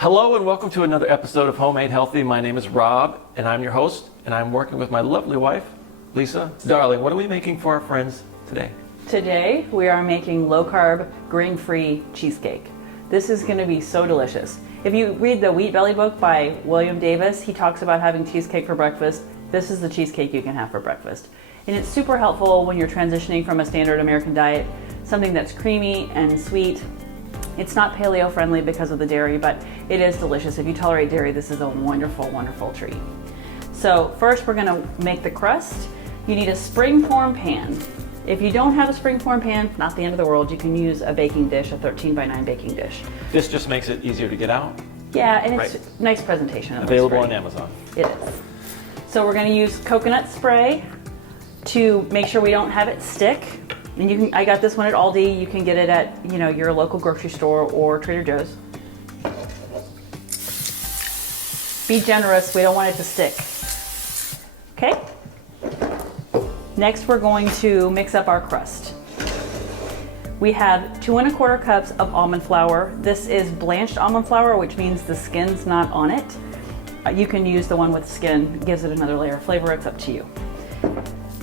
Hello and welcome to another episode of Homemade Healthy. My name is Rob and I'm your host, and I'm working with my lovely wife, Lisa. Darling, what are we making for our friends today? Today we are making low-carb, grain-free cheesecake. This is going to be so delicious. If you read the Wheat Belly book by William Davis, he talks about having cheesecake for breakfast. This is the cheesecake you can have for breakfast. And it's super helpful when you're transitioning from a standard American diet, something that's creamy and sweet. It's not paleo friendly because of the dairy, but it is delicious. If you tolerate dairy, this is a wonderful, wonderful treat. So first we're gonna make the crust. You need a springform pan. If you don't have a springform pan, not the end of the world. You can use a baking dish, a 13x9 baking dish. This just makes it easier to get out? Yeah, and it's nice presentation. Available on Amazon. It is. So we're gonna use coconut spray to make sure we don't have it stick. And I got this one at Aldi. You can get it at your local grocery store or Trader Joe's. Be generous, we don't want it to stick. Okay? Next we're going to mix up our crust. We have 2 1/4 cups of almond flour. This is blanched almond flour, which means the skin's not on it. You can use the one with skin, it gives it another layer of flavor, it's up to you.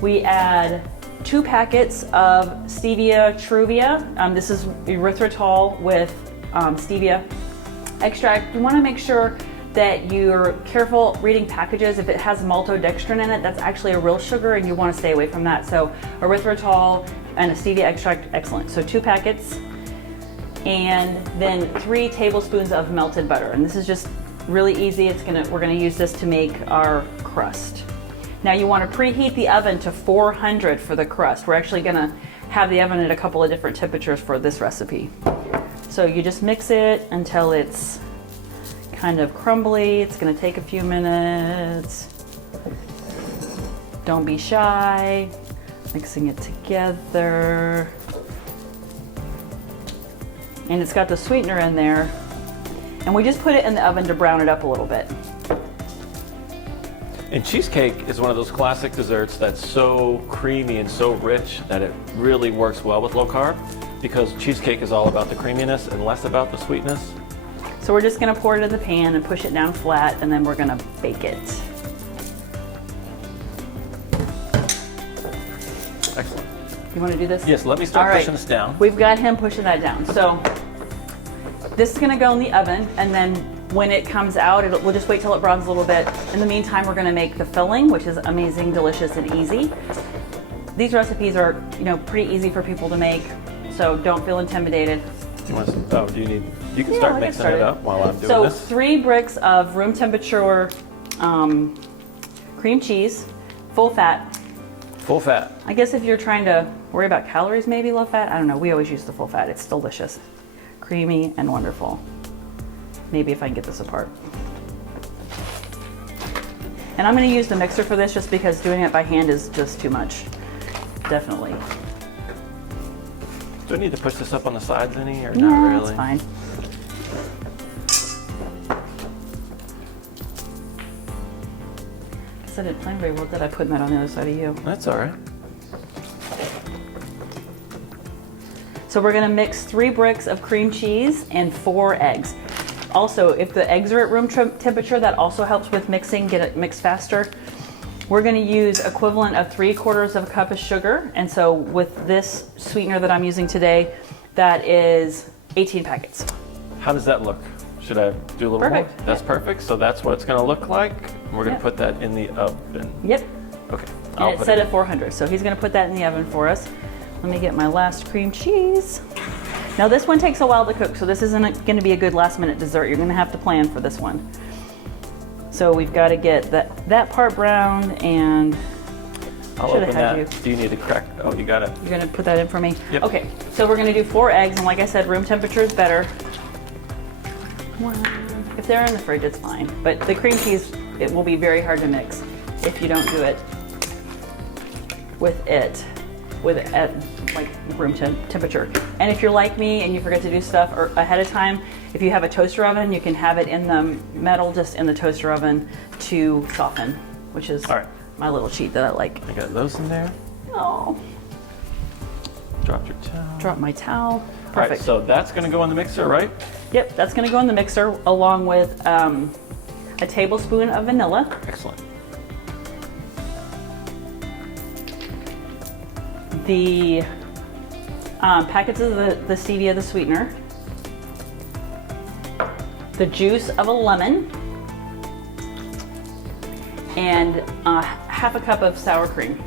We add 2 packets of stevia Truvia. This is erythritol with stevia extract. You want to make sure that you're careful reading packages. If it has maltodextrin in it, that's actually a real sugar and you want to stay away from that. So erythritol and a stevia extract, excellent. So 2 packets, and then 3 tablespoons of melted butter. And this is just really easy. We're gonna use this to make our crust. Now you want to preheat the oven to 400 for the crust. We're actually going to have the oven at a couple of different temperatures for this recipe. So you just mix it until it's kind of crumbly. It's going to take a few minutes. Don't be shy. Mixing it together. And it's got the sweetener in there. And we just put it in the oven to brown it up a little bit. And cheesecake is one of those classic desserts that's so creamy and so rich that it really works well with low carb, because cheesecake is all about the creaminess and less about the sweetness. So we're just gonna pour it in the pan and push it down flat, and then we're gonna bake it. Excellent. You wanna do this? Yes, let me start pushing this down. We've got him pushing that down. So this is gonna go in the oven, and then when it comes out, we'll just wait till it browns a little bit. In the meantime, we're gonna make the filling, which is amazing, delicious, and easy. These recipes are, pretty easy for people to make, so don't feel intimidated. Do you can start mixing it up while I'm doing this. So 3 bricks of room temperature cream cheese, full fat. Full fat. I guess if you're trying to worry about calories, maybe low fat. I don't know, we always use the full fat. It's delicious, creamy, and wonderful. Maybe if I can get this apart. And I'm going to use the mixer for this just because doing it by hand is just too much. Definitely. Do I need to push this up on the sides any, or not really? It's fine. I didn't plan very well that I put that on the other side of you. That's all right. So we're going to mix 3 bricks of cream cheese and 4 eggs. Also, if the eggs are at room temperature, that also helps with mixing, get it mixed faster. We're going to use equivalent of 3/4 of a cup of sugar. And so with this sweetener that I'm using today, that is 18 packets. How does that look? Should I do a little more? That's perfect. So that's what it's going to look like. We're going to put that in the oven. Yep. Okay. And it's set at 400. So he's going to put that in the oven for us. Let me get my last cream cheese. Now this one takes a while to cook, so this isn't going to be a good last minute dessert. You're going to have to plan for this one. So we've got to get that part brown, and I'll open that. Do you need to crack? Oh, you got it. You're going to put that in for me? Yep. Okay, so we're going to do 4 eggs, and like I said, room temperature is better. If they're in the fridge, it's fine. But the cream cheese, it will be very hard to mix if you don't do it at like room temperature. And if you're like me and you forget to do stuff ahead of time, if you have a toaster oven, you can have it in the metal, just in the toaster oven to soften, which is my little cheat that I like. I got those in there. Oh. dropped your towel. Drop my towel. All right, Perfect. so that's going to go in the mixer, right? Yep, that's going to go in the mixer along with a tablespoon of vanilla. Excellent. The packets of the stevia, the sweetener. The juice of a lemon. And half a cup of sour cream.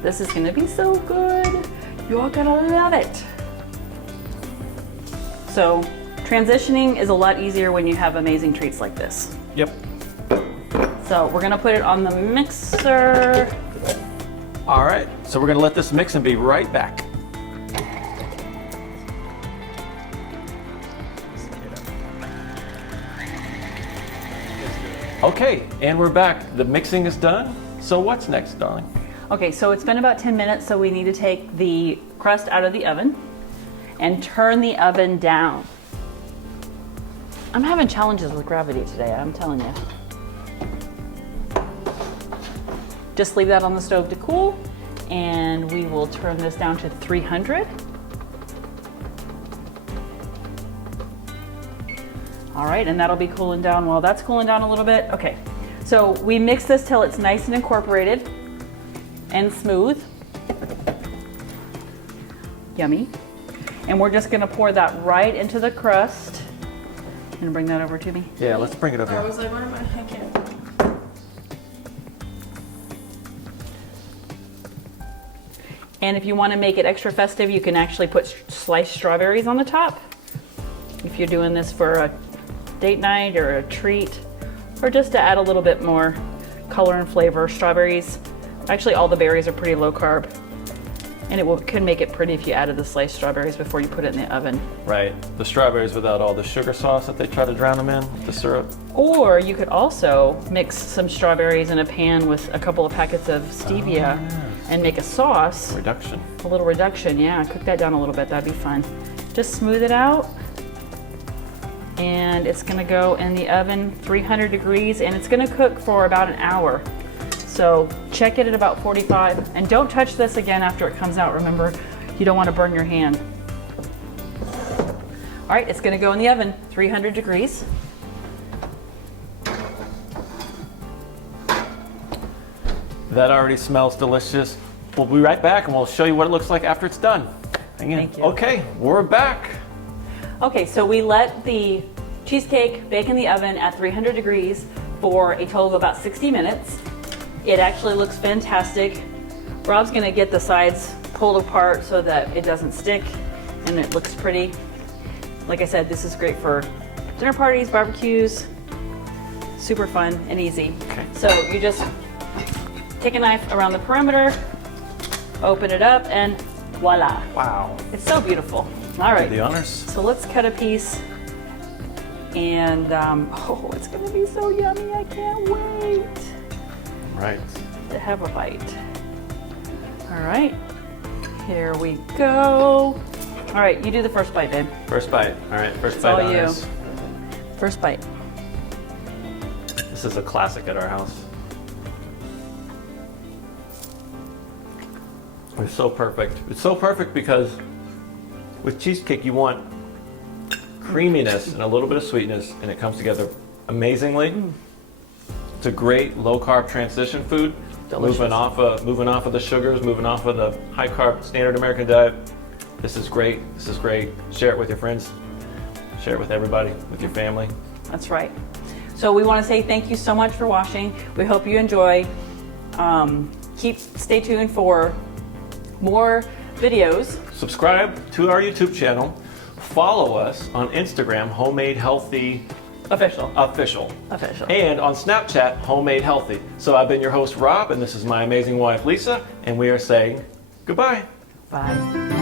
This is going to be so good. You're going to love it. So transitioning is a lot easier when you have amazing treats like this. Yep. So we're going to put it on the mixer. All right, so we're going to let this mix and be right back. Okay, and we're back. The mixing is done. So what's next, darling? Okay, so it's been about 10 minutes, so we need to take the crust out of the oven and turn the oven down. I'm having challenges with gravity today, I'm telling you. Just leave that on the stove to cool, and we will turn this down to 300. All right, and that'll be cooling down while that's cooling down a little bit. Okay, so we mix this till it's nice and incorporated and smooth. Yummy. And we're just gonna pour that right into the crust. And bring that over to me. Yeah, let's bring it over I here. was like, where am I? I can't. And if you want to make it extra festive, you can actually put sliced strawberries on the top. If you're doing this for a date night or a treat, or just to add a little bit more color and flavor. Strawberries, actually all the berries are pretty low carb. And it can make it pretty if you added the sliced strawberries before you put it in the oven. Right, the strawberries without all the sugar sauce that they try to drown them in, the syrup. Or you could also mix some strawberries in a pan with a couple of packets of stevia and make a sauce. Reduction. A little reduction, yeah. Cook that down a little bit, that'd be fun. Just smooth it out. And it's gonna go in the oven 300 degrees and it's gonna cook for about an hour. So check it at about 45 and don't touch this again after it comes out. Remember, you don't wanna burn your hand. All right, it's gonna go in the oven, 300 degrees. That already smells delicious. We'll be right back and we'll show you what it looks like after it's done. Hang in. Thank you. Okay, we're back. Okay, so we let the cheesecake bake in the oven at 300 degrees for a total of about 60 minutes. It actually looks fantastic. Rob's gonna get the sides pulled apart so that it doesn't stick and it looks pretty. Like I said, this is great for dinner parties, barbecues, super fun and easy. Okay. So you just take a knife around the perimeter, open it up, and voila. Wow. It's so beautiful. All right. The honors. So let's cut a piece. And oh, it's gonna be so yummy. I can't wait Right. to have a bite. All right, here we go. All right, you do the first bite, babe. First bite. All right, first It's bite all you. honors. First bite. This is a classic at our house. It's so perfect. It's so perfect because with cheesecake you want creaminess and a little bit of sweetness, and it comes together amazingly. It's a great low-carb transition food. Delicious. Moving off of the sugars, moving off of the high-carb standard American diet. This is great. This is great. Share it with your friends. Share it with everybody, with your family. That's right. So we want to say thank you so much for watching. We hope you enjoy. Stay tuned for more videos. Subscribe to our YouTube channel. Follow us on Instagram, Homemade Healthy Official. And on Snapchat, Homemade Healthy. So I've been your host, Rob, and this is my amazing wife, Lisa, and we are saying goodbye. Bye.